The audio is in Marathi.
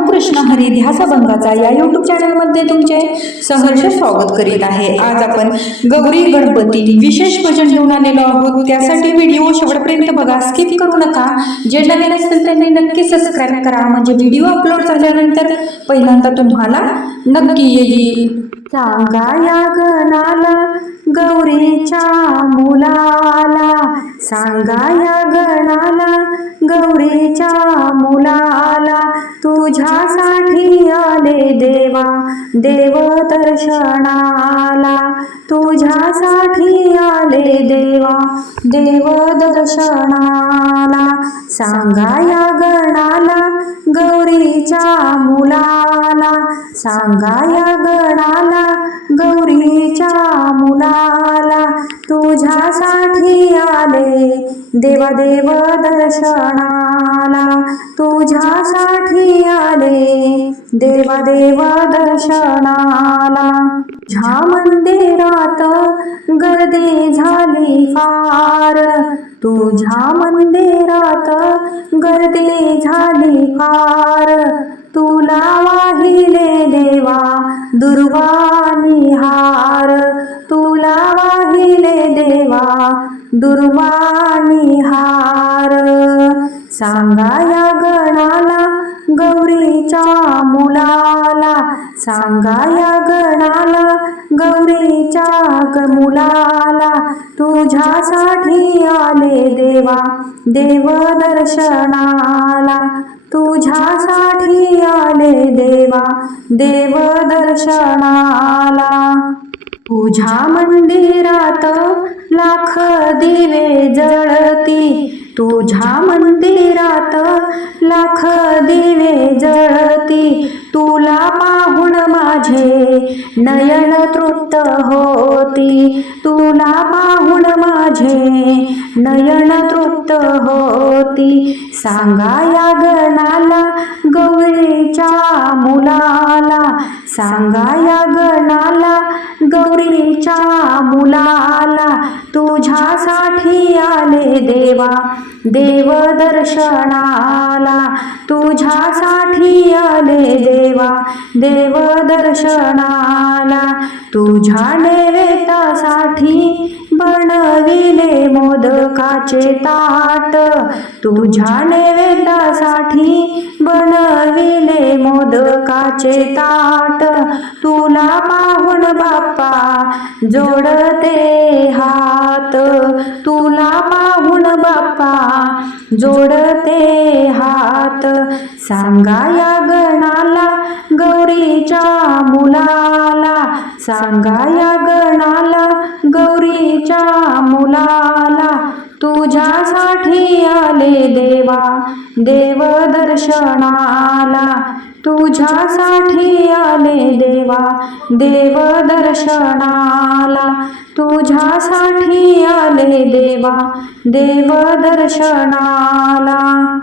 रामकृष्ण हरी ध्यासभंगाचा या युट्यूब चॅनलमध्ये तुमचे सहर्ष स्वागत करीत आहे. आज आपण गौरी गणपती विशेष भजन घेऊन आलेलो आहोत. त्यासाठी व्हिडिओ शेवटपर्यंत बघा. स्किप करू नका. जे नवीन असतील त्यांनी नक्की सबस्क्राईब करा. म्हणजे व्हिडिओ अपलोड झाल्यानंतर पहिल्यांदा तुम्हाला नक्की येईल. सांगा या गणाला गौरीच्या मुलाला. सांगा या गणाला देवा देव दर्शनाला तुझ्यासाठी आले देवा. देव दर्शनाला सांगा या गणाला गौरीच्या मुलाला. सांगा या गणाला गौरीच्या मुलाला देवादेव दर्शनाला तुझ्यासाठी आले. देवादेव दर्शनाला झा मंदिरात गर्दी झाली फार. तुझ्या मंदिरात गर्दी झाली फार. तुला वाहिले देवा दुर्वाणी हार. तुला वाहिले देवा दुर्वाणीहार सांगा या गणाला गौरीच्या मुलाला. सांगा या गणाला गौरीच्या मुलाला. तुझ्यासाठी आले देवा देव दर्शनाला तुझ्यासाठी आले देवा देव दर्शनाला तुझ्या मंदिरात लाख दिवे जळती. तुझ्या मंदिरात लाख दिवे जळती. तुला पाहून माझे नयन तृप्त होती. तुला पाहून माझे नयन तृप्त होती. सांगा या गणाला गौरीच्या मुलाला फुलाला तू तुझ्यासाठी आले देवा देव दर्शनाला. तुझ्यासाठी आले देवा देव दर्शनाला. तुझ्या नैवेद्यासाठी बनविले मोदकाचे ताट. तुझ्या नैवेद्यासाठी बनविले मोदकाचे ताट. तुला पाहून बाप्पा जोडते हात. तुला पाहून बाप्पा जोडते हात. सांगा या गणाला गौरीच्या मुलाला. सांगा या गणाला गौरीच्या मुलाला. तुझ्यासाठी आले देवा देव दर्शनाला. तुझ्यासाठी आले देवा देव दर्शनाला. तुझ्यासाठी आले देवा देव दर्शनाला.